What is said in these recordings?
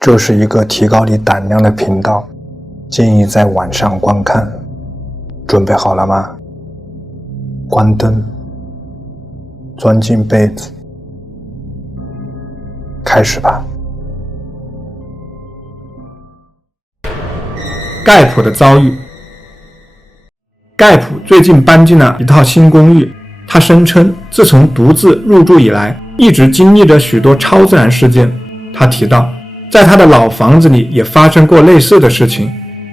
这是一个提高你胆量的频道，建议在晚上观看。准备好了吗？关灯，钻进被子，开始吧。盖普的遭遇。盖普最近搬进了一套新公寓，他声称自从独自入住以来，一直经历着许多超自然事件。他提到，在他的老房子里也发生过类似的事情，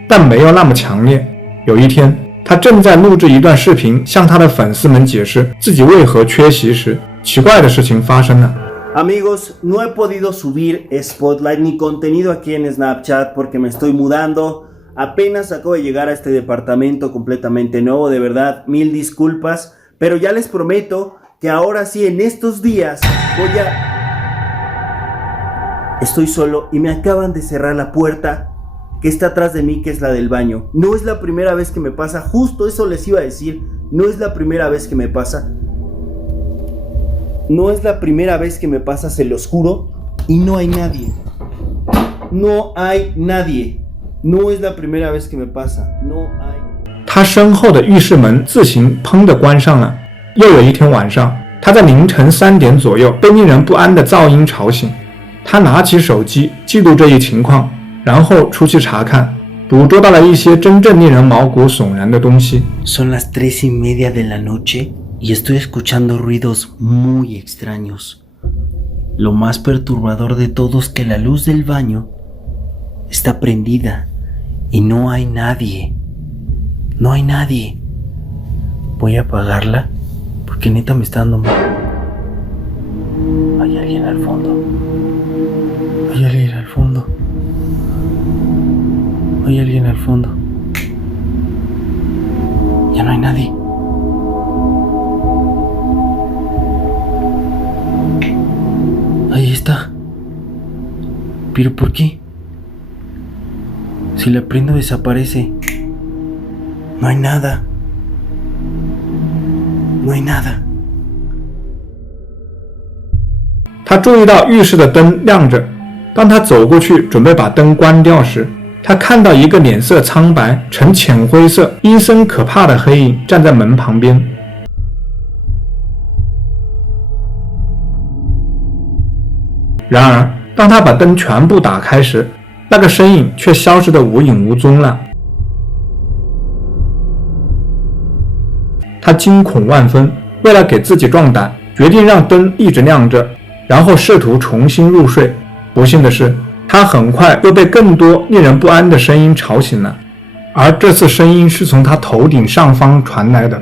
但没有那么强烈。有一天，他正在录制一段视频，向他的粉丝们解释自己为何缺席时，奇怪的事情发生了。Amigos, no he podido subir Spotlight ni contenido aquí en Snapchat porque me estoy mudando. Apenas acabo de llegar a este departamento completamente nuevo, de verdad, mil disculpas. Pero ya les prometo que ahora sí, en estos días, Estoy solo y me acaban de cerrar la puerta que está atrás de mí, que es la del baño. No es la primera vez que me pasa, justo eso les iba a decir. No es la primera vez que me pasa. No es la primera vez que me pasa, se los juro. Y no hay nadie. No hay nadie. No es la primera vez que me pasa. No hay. 他身后的浴室门自行砰地关上了。又有一天晚上，他在凌晨3点左右被令人不安的噪音吵醒。他拿起手机记录这一情况，然后出去查看，捕捉到了一些真正令人毛骨悚然的东西。Son las 3:30 de la noche y estoy escuchando ruidos muy extraños. Lo más perturbador de todo es que la luz del baño está prendida y no hay nadie. No hay nadie. Voy a apagarla porque neta me está dando miedo. Hay alguien al fondo. Hay alguien al fondo. Hay alguien al fondo. Ya no hay nadie. Ahí está. ¿Pero por qué? Si la prendo desaparece. No hay nada. No hay nada. 他注意到浴室的灯亮着，当他走过去准备把灯关掉时，他看到一个脸色苍白、呈浅灰色、阴森可怕的黑影站在门旁边。然而，当他把灯全部打开时，那个身影却消失得无影无踪了。他惊恐万分，为了给自己壮胆，决定让灯一直亮着，然后试图重新入睡。不幸的是，他很快又被更多令人不安的声音吵醒了，而这次声音是从他头顶上方传来的。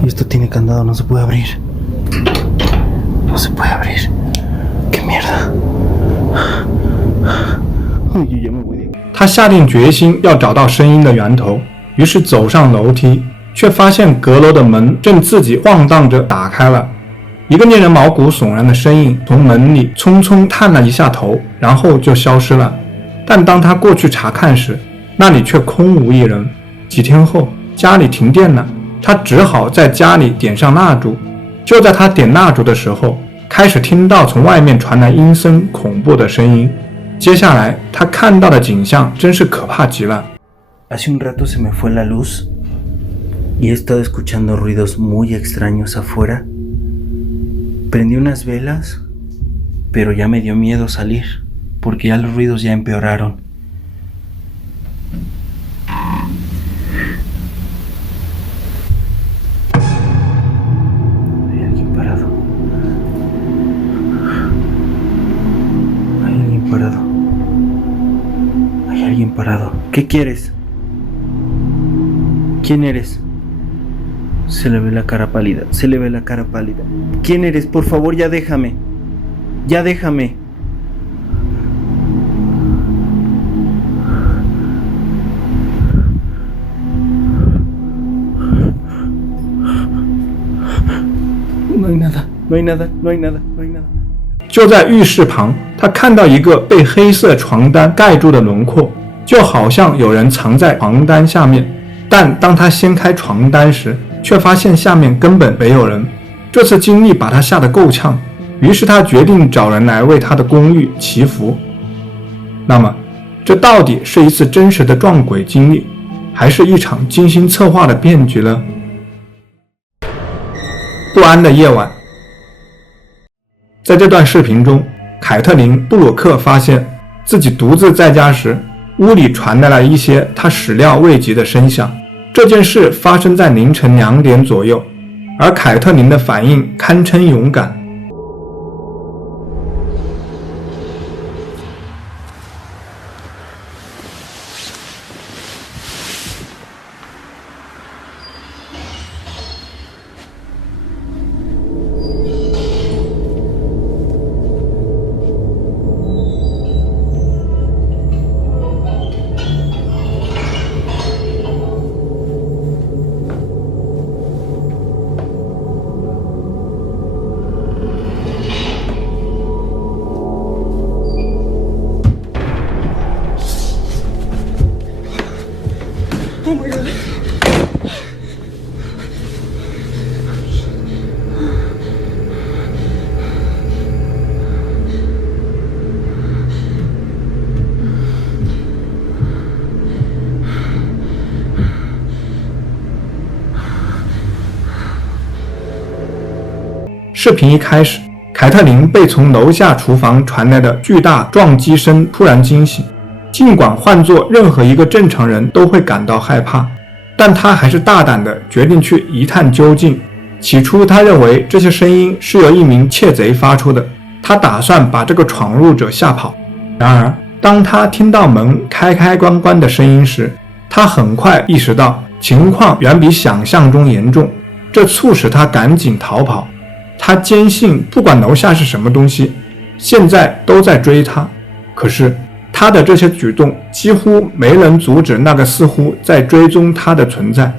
Y esto tiene candado, no se puede abrir. No se puede abrir. ¡Qué mierda! Yo ya me voy de... 他下定决心要找到声音的源头，于是走上楼梯，却发现阁楼的门正自己晃荡着打开了。一个令人毛骨悚然的身影从门里匆匆探了一下头，然后就消失了。但当他过去查看时，那里却空无一人。几天后，家里停电了，他只好在家里点上蜡烛。就在他点蜡烛的时候，开始听到从外面传来阴森恐怖的声音。接下来他看到的景象真是可怕极了。 Hace un rato se me fue la luz y he estado escuchando ruidos muy extraños afuera. Prendí unas velas, pero ya me dio miedo salir porque ya los ruidos ya empeoraron. Hay alguien parado. Hay alguien parado. Hay alguien parado. ¿Qué quieres? ¿Quién eres? Se le ve la cara pálida, se le ve la cara pálida. ¿Quién eres? Por favor, ya déjame. Ya déjame. No hay nada, no hay nada, no hay nada, no hay nada. 就在浴室旁，他看到一个被黑色床单盖住的轮廓，就好像有人藏在床单下面。但当他掀开床单时，却发现下面根本没有人。这次经历把他吓得够呛，于是他决定找人来为他的公寓祈福。那么，这到底是一次真实的撞鬼经历，还是一场精心策划的骗局呢？不安的夜晚。在这段视频中，凯特琳·布鲁克发现自己独自在家时，屋里传来了一些他始料未及的声响。这件事发生在凌晨2点左右，而凯特琳的反应堪称勇敢。Oh my god.视频一开始，凯特琳被从楼下厨房传来的巨大撞击声突然惊醒。尽管换作任何一个正常人都会感到害怕，但他还是大胆地决定去一探究竟。起初他认为这些声音是由一名窃贼发出的，他打算把这个闯入者吓跑。然而当他听到门开开关关的声音时，他很快意识到情况远比想象中严重，这促使他赶紧逃跑。他坚信不管楼下是什么东西，现在都在追他。可是他的这些举动几乎没能阻止那个似乎在追踪他的存在。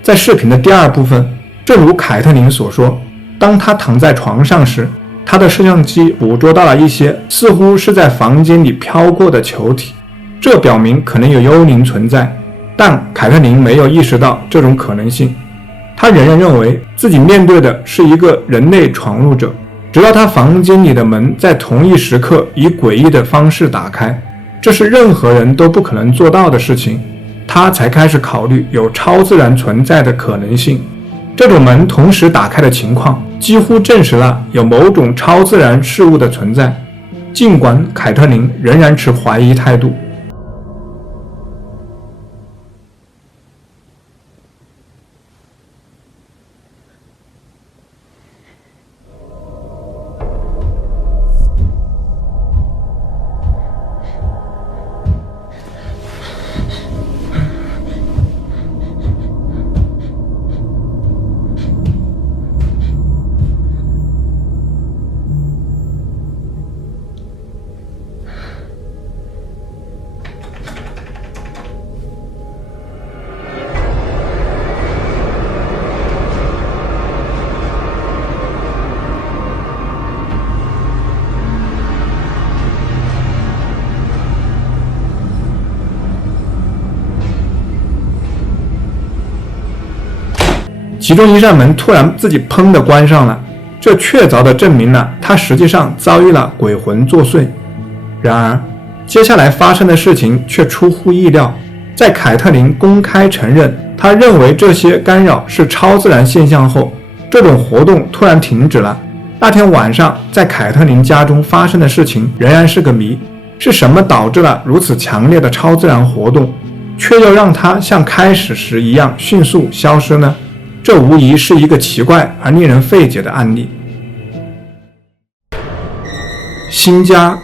在视频的第二部分，正如凯特琳所说，当她躺在床上时，她的摄像机捕捉到了一些似乎是在房间里飘过的球体，这表明可能有幽灵存在，但凯特琳没有意识到这种可能性。她仍然认为自己面对的是一个人类闯入者，直到她房间里的门在同一时刻以诡异的方式打开，这是任何人都不可能做到的事情。他才开始考虑有超自然存在的可能性。这种门同时打开的情况几乎证实了有某种超自然事物的存在，尽管凯特琳仍然持怀疑态度。其中一扇门突然自己砰地关上了，这确凿地证明了他实际上遭遇了鬼魂作祟。然而，接下来发生的事情却出乎意料。在凯特琳公开承认他认为这些干扰是超自然现象后，这种活动突然停止了。那天晚上在凯特琳家中发生的事情仍然是个谜，是什么导致了如此强烈的超自然活动，却又让它像开始时一样迅速消失呢？这无疑是一个奇怪而令人费解的案例。新家。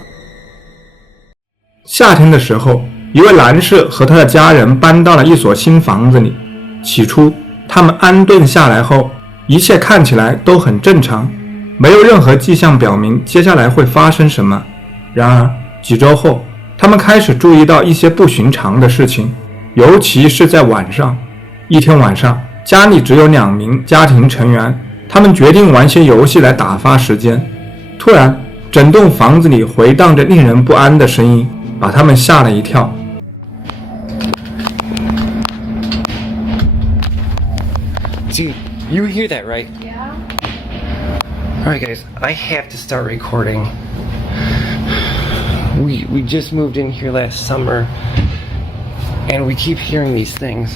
夏天的时候，一位男士和他的家人搬到了一所新房子里。起初，他们安顿下来后，一切看起来都很正常，没有任何迹象表明接下来会发生什么。然而，几周后，他们开始注意到一些不寻常的事情，尤其是在晚上。一天晚上，家里只有2名家庭成员，他们决定玩些游戏来打发时间。突然，整栋房子里回荡着令人不安的声音，把他们吓了一跳。Dude, you hear that, right? Yeah. Alright guys, I have to start recording. We just moved in here last summer, and we keep hearing these things.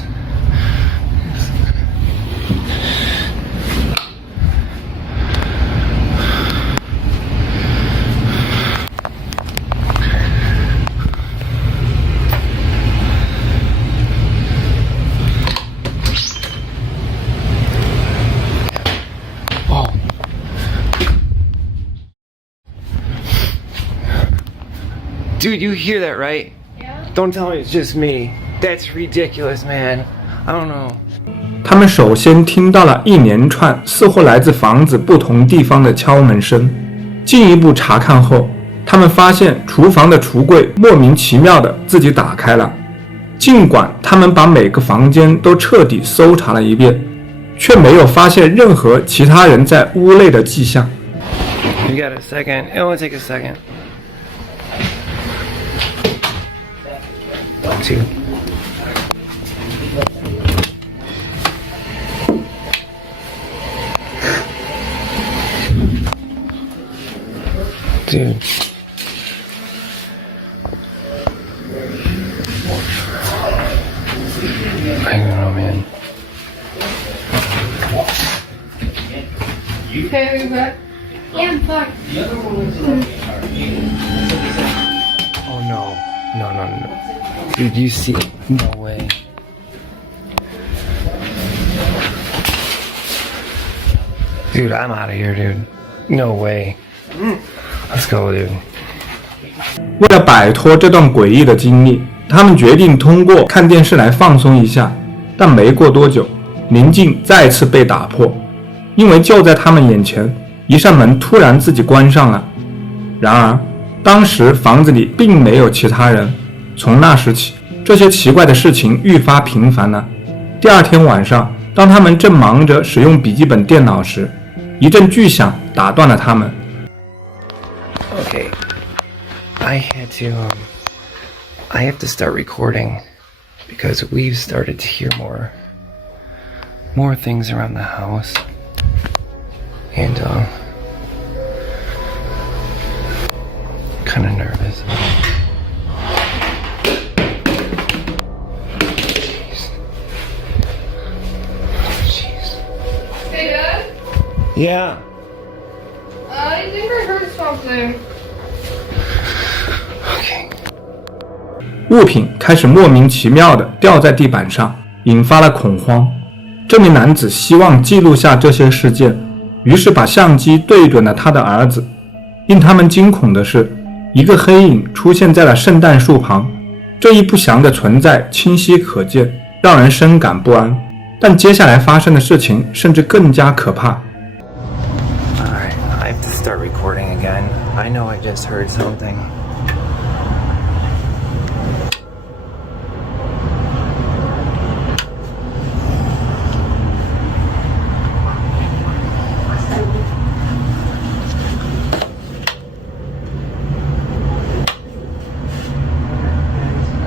Dude, you hear that, right? Yeah. Don't tell me it's just me. That's ridiculous, man. I don't know. 他们首先听到了一连串似乎来自房子不同地方的敲门声。进一步查看后，他们发现厨房的橱柜莫名其妙地自己打开了。尽管他们把每个房间都彻底搜查了一遍，却没有发现任何其他人在屋内的迹象。You got a second? It will take a second. Two. Dude. I don't know, man. Okay, are you back? Yeah, I'm fine. Oh no. No. Dude, you see? No way. Dude, I'm out of here, dude. No way. Let's go, dude. 为了摆脱这段诡异的经历，他们决定通过看电视来放松一下。但没过多久，宁静再次被打破，因为就在他们眼前，一扇门突然自己关上了。然而，当时房子里并没有其他人。从那时起，这些奇怪的事情愈发频繁了。第二天晚上，当他们正忙着使用笔记本电脑时，一阵巨响打断了他们。Okay. I have to start recording because we've started to hear more things around the house. And kind of nervous. Hey, Dad? Yeah. I think I heard something. Okay. 物品开始莫名其妙地掉在地板上，引发了恐慌。这名男子希望记录下这些事件，于是把相机对准了他的儿子。令他们惊恐的是，一个黑影出现在了圣诞树旁。这一不祥的存在清晰可见，让人深感不安。但接下来发生的事情甚至更加可怕。Alright, I have to start recording again. I know I just heard something.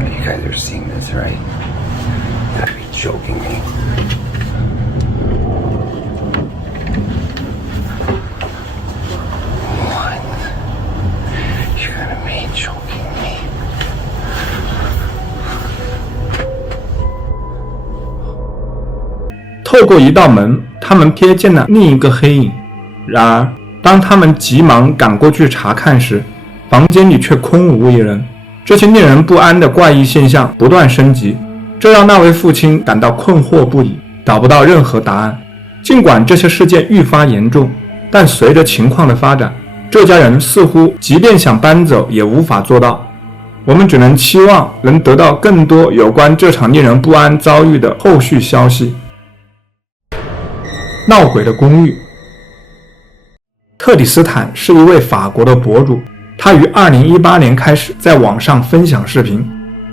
You guys are seeing this, right? You gotta be joking me. choking me. 透过一道门，他们瞥见了另一个黑影。然而，当他们急忙赶过去查看时，房间里却空无一人。这些令人不安的怪异现象不断升级，这让那位父亲感到困惑不已，找不到任何答案。尽管这些事件愈发严重，但随着情况的发展，这家人似乎即便想搬走也无法做到。我们只能期望能得到更多有关这场令人不安遭遇的后续消息。闹鬼的公寓。特里斯坦是一位法国的博主，他于2018年开始在网上分享视频。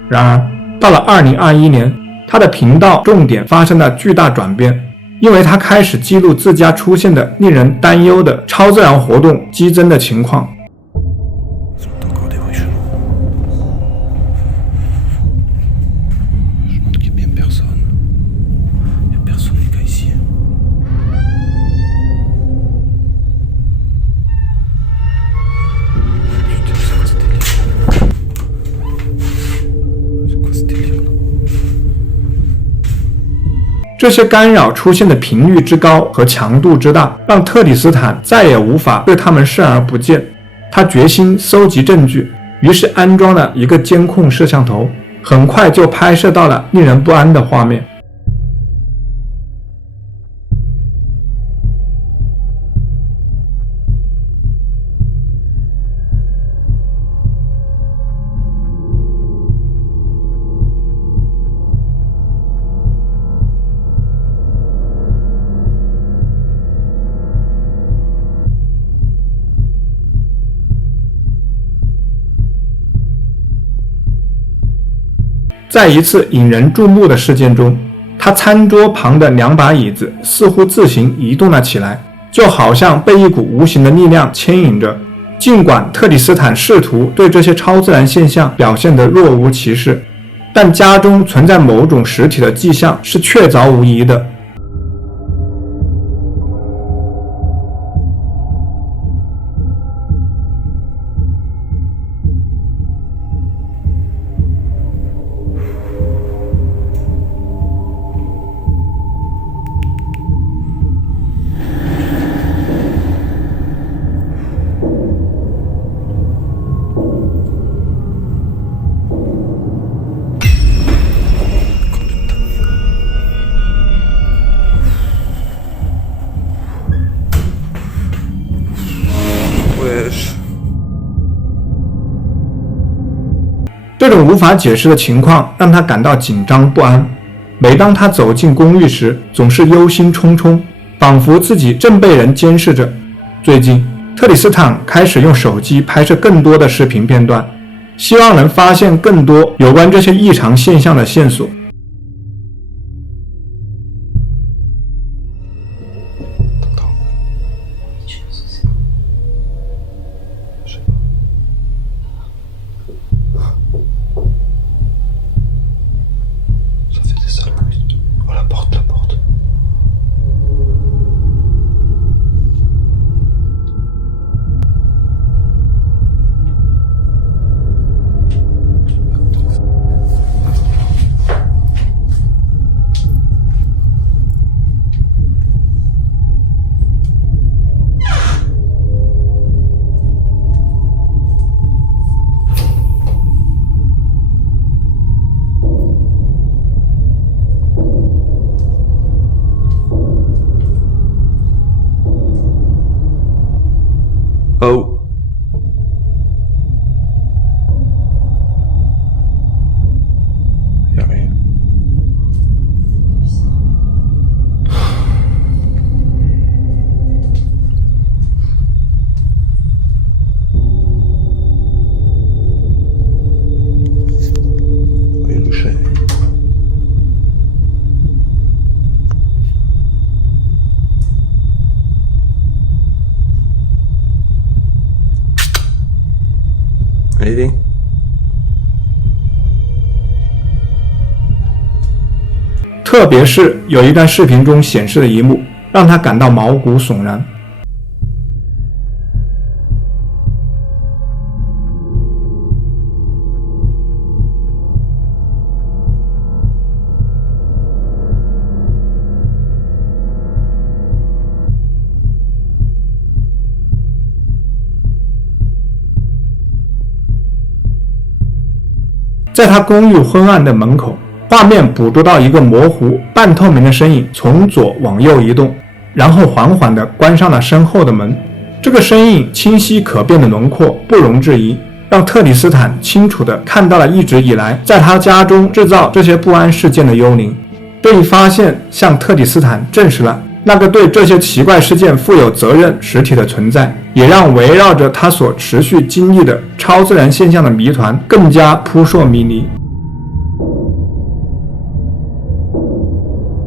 然而，到了2021年，他的频道重点发生了巨大转变，因为他开始记录自家出现的令人担忧的超自然活动激增的情况。这些干扰出现的频率之高和强度之大，让特里斯坦再也无法对他们视而不见。他决心搜集证据，于是安装了一个监控摄像头，很快就拍摄到了令人不安的画面。在一次引人注目的事件中，他餐桌旁的2把椅子似乎自行移动了起来，就好像被一股无形的力量牵引着。尽管特里斯坦试图对这些超自然现象表现得若无其事，但家中存在某种实体的迹象是确凿无疑的。这种无法解释的情况让他感到紧张不安。每当他走进公寓时，总是忧心忡忡，仿佛自己正被人监视着。最近，特里斯坦开始用手机拍摄更多的视频片段，希望能发现更多有关这些异常现象的线索。Oh. Y'a rien. Oui, le chat. Anything? 特别是有一段视频中显示的一幕，让他感到毛骨悚然。在他公寓昏暗的门口，画面捕捉到一个模糊半透明的身影从左往右移动，然后缓缓地关上了身后的门。这个身影清晰可辨的轮廓不容置疑，让特里斯坦清楚地看到了一直以来在他家中制造这些不安事件的幽灵。这一发现向特里斯坦证实了那个对这些奇怪事件负有责任实体的存在，也让围绕着他所持续经历的超自然现象的谜团更加扑朔迷离。